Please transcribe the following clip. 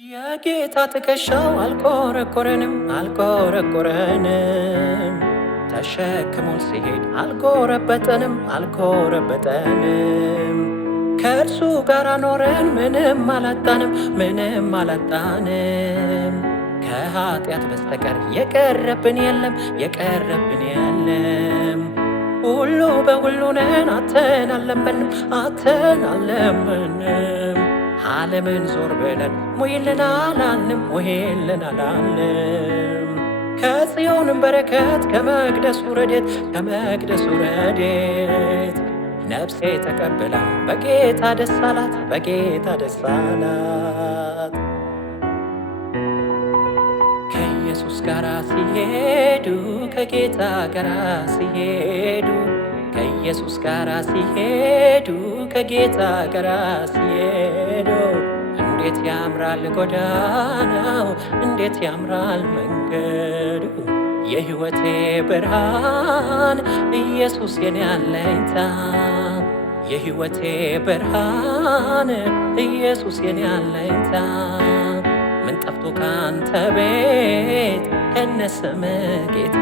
የጌታ ትከሻው አልኮረኮረንም ተሸክሞን ሲሄድ አልጎረበጠንም ከእርሱ ጋር ኖረን ምንም አላጣንም ከኃጢአት በስተቀር የቀረብን የለም ሁሉ በሁሉ ነን አተን አለመንም ዓለምን ዞር ብለን ሙይልን አላልንም ከጽዮንም በረከት ከመቅደሱ ረድኤት ነፍሴ ተቀብላ በጌታ ደስ አላት ከኢየሱስ ጋር ሲሄዱ ከጌታ ጋር ሲሄዱ ከኢየሱስ ጋር ሲሄዱ ከጌታ ጋር ሲሄዱ እንዴት ያምራል ጎዳናው እንዴት ያምራል መንገዱ የሕይወቴ ብርሃን ኢየሱስ የኔ አለኝታ የሕይወቴ ብርሃን ኢየሱስ የኔ አለኝታ ምን ጠፍቶ ካንተ ቤት ከነስም ጌታ